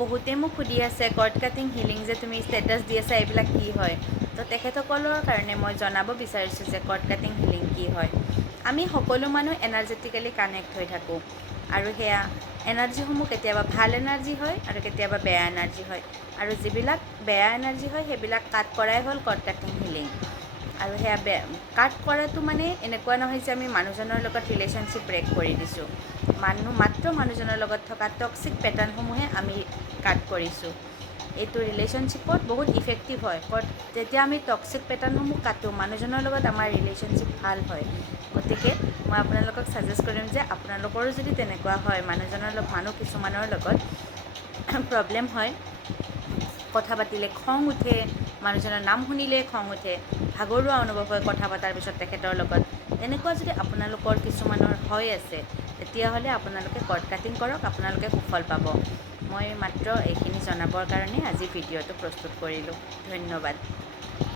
বহুতে মোক সুধি আছে কৰ্ড কাটিং হিলিং যে তুমি ষ্টেটাছ দি আছা এইবিলাক কি হয়। তো তেখেতসকলৰ কাৰণে মই জনাব বিচাৰিছোঁ যে কৰ্ড কাটিং হিলিং কি হয়। আমি সকলো মানুহ এনাৰ্জেটিকেলি কানেক্ট হৈ থাকোঁ আৰু সেয়া এনাৰ্জিসমূহ কেতিয়াবা ভাল এনাৰ্জি হয় আৰু কেতিয়াবা বেয়া এনাৰ্জি হয়, আৰু যিবিলাক বেয়া এনাৰ্জি হয় সেইবিলাক কাট কৰাই হ'ল কৰ্ড কাটিং হিলিং। আৰু সেয়া কাট কৰাটো মানে এনেকুৱা নহয় যে আমি মানুহজনৰ লগত ৰিলেশ্যনশ্বিপ ব্ৰেক কৰি দিছোঁ। মাত্ৰ মানুহজনৰ লগত থকা টক্সিক পেটাৰ্ণসমূহে আমি কাট কৰিছোঁ। এইটো ৰিলেশ্যনশ্বিপত বহুত ইফেক্টিভ হয়। যেতিয়া আমি টক্সিক পেটাৰ্ণসমূহ কাটোঁ মানুহজনৰ লগত আমাৰ ৰিলেশ্যনশ্বিপ ভাল হয়। গতিকে মই আপোনালোকক ছাজেষ্ট কৰিম যে আপোনালোকৰো যদি তেনেকুৱা হয় মানুহ কিছুমানৰ লগত প্ৰব্লেম হয়, কথা পাতিলে খং উঠে, মানুহজনৰ নাম শুনিলে খং উঠে, ভাগৰুৱা অনুভৱ হয় কথা পতাৰ পিছত তেখেতৰ লগত, তেনেকুৱা যদি আপোনালোকৰ কিছুমানৰ হৈ আছে তেতিয়াহ'লে আপোনালোকে কৰ্ড কাটিং কৰক, আপোনালোকে সুফল পাব। মই মাত্ৰ এইখিনি জনাবৰ কাৰণে আজি ভিডিঅ'টো প্ৰস্তুত কৰিলোঁ। ধন্যবাদ।